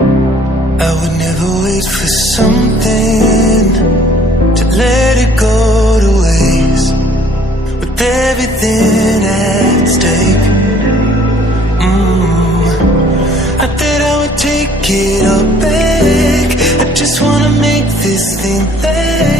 I would never wait for something to let it go to waste. With everything at stake, I thought I would take it all back. I just wanna make this thing last.